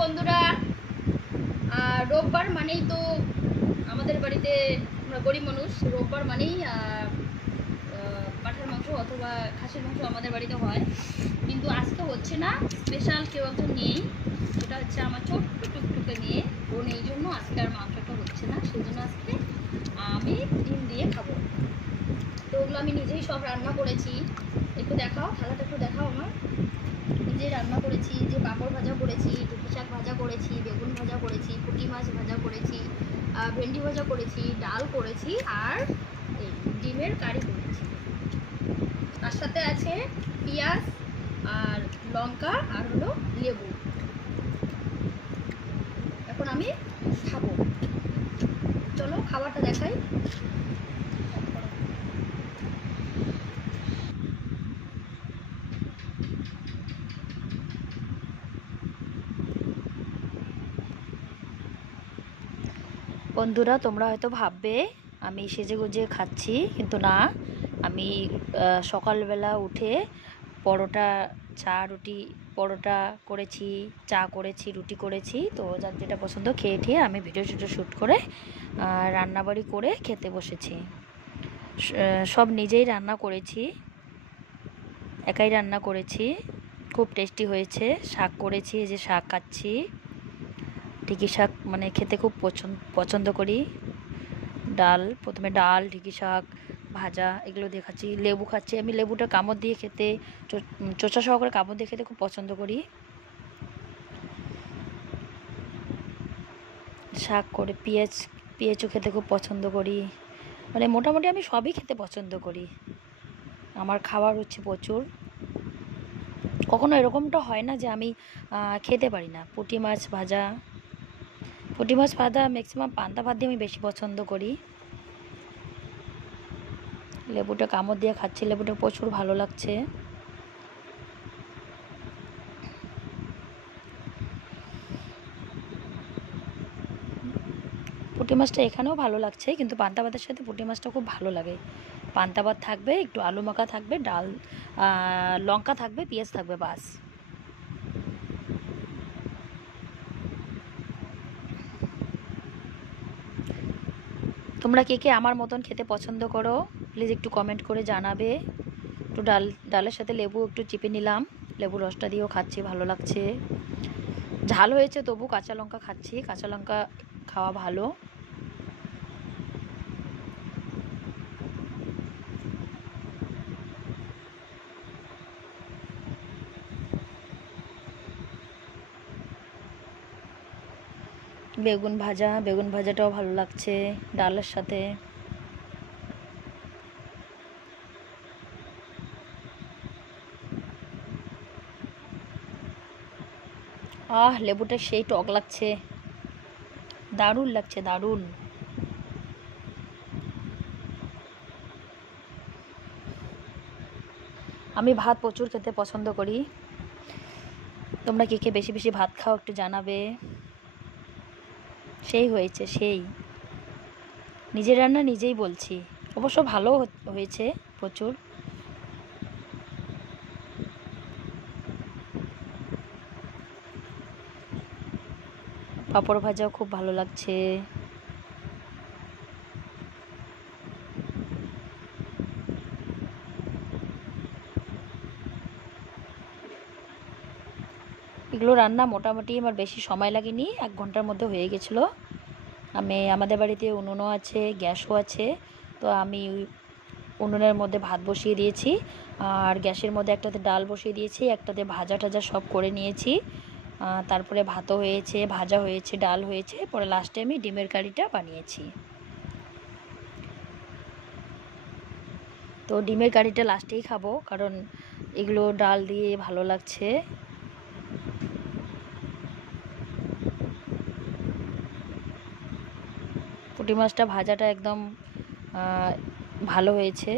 বন্ধুরা। রোববার মানেই তো আমাদের বাড়িতে, আমরা গরিব মানুষ, রোববার মানেই পাঁঠার মাংস অথবা খাসির মাংস আমাদের বাড়িতে হয়, কিন্তু আজকে হচ্ছে না। স্পেশাল কেউ একজন নেই, সেটা হচ্ছে আমার ছোট্ট টুকটুকে নিয়ে, ও নেই জন্য আজকে আর মাংসটা হচ্ছে না। সেই জন্য আজকে আমি ডিম দিয়ে খাবো। তো ওগুলো আমি নিজেই সব রান্না করেছি। একটু দেখাও, থালাটা একটু দেখাও। আমার নিজেই রান্না করেছি, যে পাঁপড় ভাজা করেছি, টুকি শাক ভাজা করেছি, বেগুন ভাজা করেছি, পুঁটি মাছ ভাজা করেছি, ভেন্ডি ভাজা করেছি, ডাল করেছি, আর এই ডিমের কারি করেছি। তার সাথে আছে পেঁয়াজ আর লঙ্কা আর হলো লেবু। এখন আমি খাবো, চলো খাবারটা দেখাই। বন্ধুরা, তোমরা হয়তো ভাববে আমি সেজে গুজে খাচ্ছি, কিন্তু না। আমি সকালবেলা উঠে পরোটা, চা, রুটি, পরোটা করেছি, চা করেছি, রুটি করেছি। তো যার যেটা পছন্দ খেয়ে ঠেয়ে আমি ভিডিও শ্যুট করে রান্নাবাড়ি করে খেতে বসেছি। সব নিজেই রান্না করেছি, একাই রান্না করেছি, খুব টেস্টি হয়েছে। শাক করেছি, এই যে শাক খাচ্ছি, ঢেঁকি শাক মানে খেতে খুব পছন্দ করি। ডাল, প্রথমে ডাল, ঢেঁকি শাক ভাজা, এগুলো দিয়ে খাচ্ছি। লেবু খাচ্ছি, আমি লেবুটা কামড় দিয়ে খেতে, চোচা সহকারে কামড় দিয়ে খেতে খুব পছন্দ করি। শাক করে পেঁয়াজও খেতে খুব পছন্দ করি। মানে মোটামুটি আমি সবই খেতে পছন্দ করি। আমার খাওয়ার হচ্ছে প্রচুর। কখনো এরকমটা হয় না যে আমি খেতে পারি না। পুঁটি মাছ ভাজা ম্যাক্সিমাম পান্তা ভাত দিয়ে আমি বেশি পছন্দ করি। লেবুটা কামড় দিয়ে খাচ্ছি, লেবুটা প্রচুর ভালো লাগছে। পুঁটি মাছটা এখানেও ভালো লাগছে, কিন্তু পান্তা ভাতের সাথে পুঁটি মাছটা খুব ভালো লাগে। পান্তা ভাত থাকবে, একটু আলু মাখা থাকবে, ডাল, লঙ্কা থাকবে, পেঁয়াজ থাকবে, বাস। তোমরা কে কে আমার মতন খেতে পছন্দ করো প্লিজ একটু কমেন্ট করে জানাবে। একটু ডালের সাথে লেবু একটু চিপে নিলাম, লেবু রসটা দিয়েও খাচ্ছি, ভালো লাগছে। ঝাল হয়েছে তবু কাঁচা লঙ্কা খাচ্ছি, কাঁচা লঙ্কা খাওয়া ভালো। বেগুন ভাজাটাও ভালো লাগছে ডালের সাথে। লেবুটা সেই টক লাগছে, দারুণ লাগছে, দারুণ। আমি ভাত প্রচুর খেতে পছন্দ করি। তোমরা কে কে বেশি বেশি ভাত খাও একটু জানাবে। সেই হয়েছে, সেই নিজের রান্না নিজেই বলছি, অবশ্য ভালো হয়েছে প্রচুর। পাঁপড় ভাজাও খুব ভালো লাগছে। এগুলো রান্না মোটামুটি আমার বেশি সময় লাগেনি, 1 ঘন্টার মধ্যে হয়ে গেছিলো। আমাদের বাড়িতে উনুনও আছে, গ্যাসও আছে। তো আমি উনুনের মধ্যে ভাত বসিয়ে দিয়েছি, আর গ্যাসের মধ্যে একটাতে ডাল বসিয়ে দিয়েছি, একটাতে ভাজা টাজা সব করে নিয়েছি। তারপরে ভাতও হয়েছে, ভাজা হয়েছে, ডাল হয়েছে, পরে লাস্টে আমি ডিমের কারিটা বানিয়েছি। তো ডিমের কারিটা লাস্টেই খাবো, কারণ এগুলো ডাল দিয়ে ভালো লাগছে। পুঁটি মাছটা ভাজাটা একদম ভালো হয়েছে।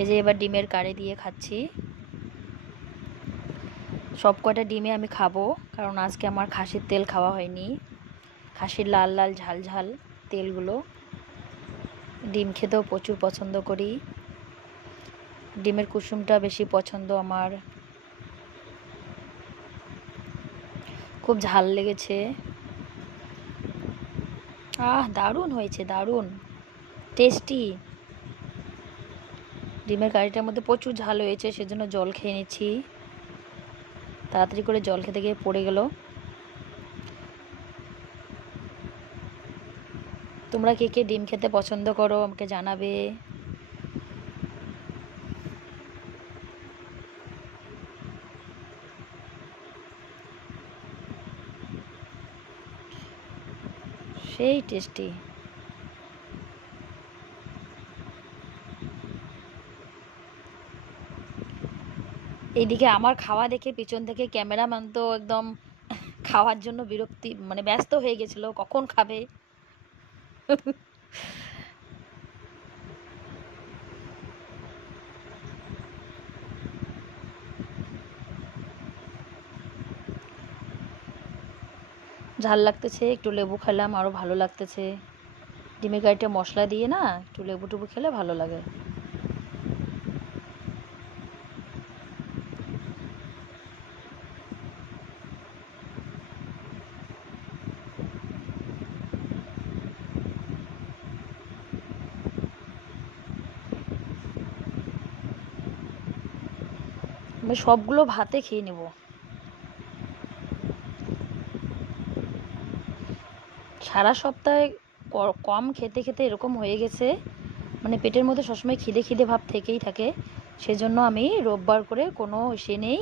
এই যে এবার ডিমের কারি দিয়ে খাচ্ছি। সব কটা ডিমে আমি খাবো, কারণ আজকে আমার খাসির তেল খাওয়া হয়নি। খাসির লাল লাল ঝাল ঝাল তেলগুলো। ডিম খেতেও প্রচুর পছন্দ করি, ডিমের কুসুমটা বেশি পছন্দ আমার। খুব ঝাল লেগেছে। দারুণ হয়েছে, দারুণ টেস্টি। ডিমের কারিটার মধ্যে প্রচুর ঝাল হয়েছে, সেজন্য জল খেয়ে নিচ্ছি। তাড়াতাড়ি করে জল খেতে গিয়ে পড়ে গেল। তোমরা কে কে ডিম খেতে পছন্দ করো আমাকে জানাবে। সেই টেস্টি। এইদিকে আমার খাওয়া দেখে পিছন থেকে ক্যামেরাম্যান তো একদম খাওয়ার জন্য বিরক্তি, মানে ব্যস্ত হয়ে গেছিল, কখন খাবে। ঝাল লাগতেছে, একটু লেবু খেলাম, আরও ভালো লাগতেছে। ডিমের কারিটা মশলা দিয়ে না, একটু লেবু টেবু খেলে ভালো লাগে। আমি সবগুলো ভাতে খেয়ে নেব। সারা সপ্তাহে কম খেতে খেতে এরকম হয়ে গেছে, মানে পেটের মধ্যে সবসময় খিদে খিদে ভাব থেকেই থাকে। সেজন্য আমি রোববার করে কোনো ইসে নেই,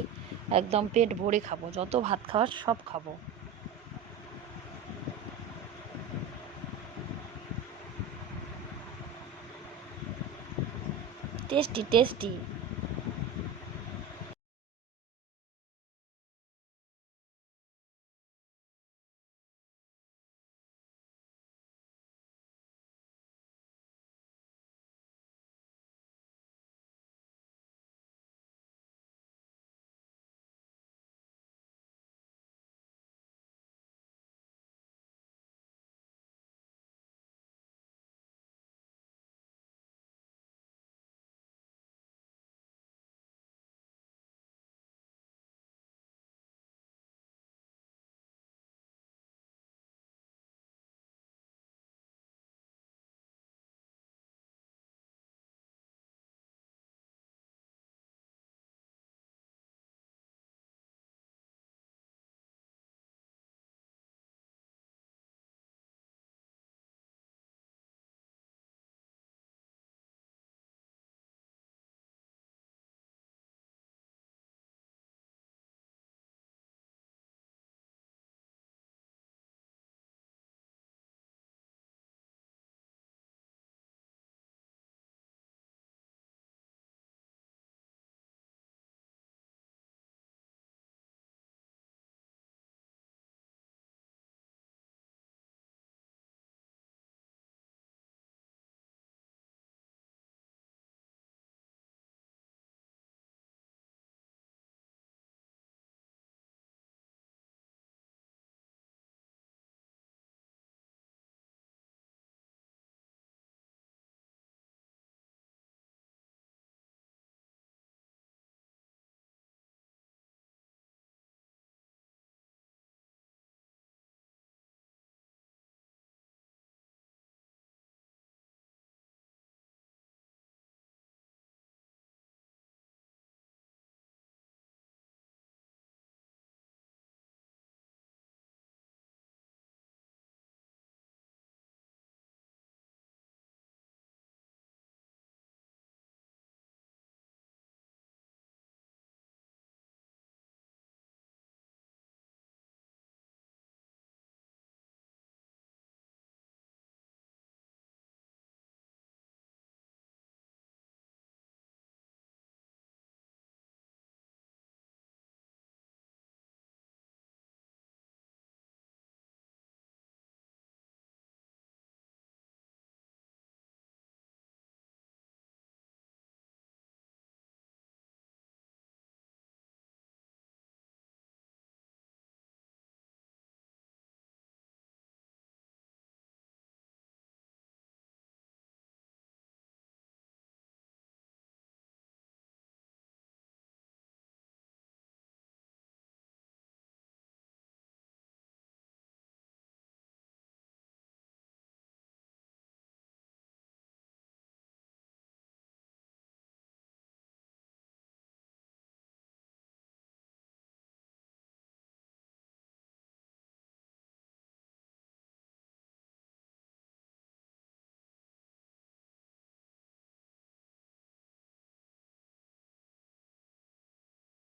একদম পেট ভরে খাবো, যত ভাত খাওয়ার সব খাবো। Tasty tasty.